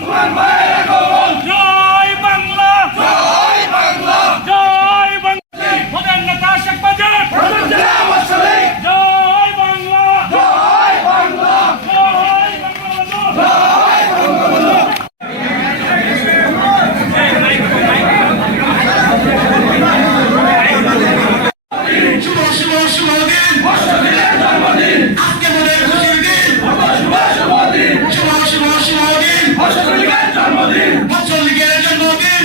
Marmar! জন্মদিন। জন্মদিন।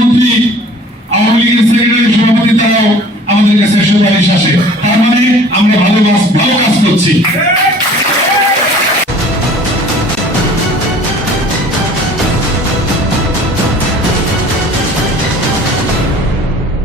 মন্ত্রী আওয়ামী লীগের সেক্রেটারি সভাপতি তারাও আমাদের কাছে সুপারিশ আসে। তার মানে আমরা ভালো কাজ ভালো কাজ করছি।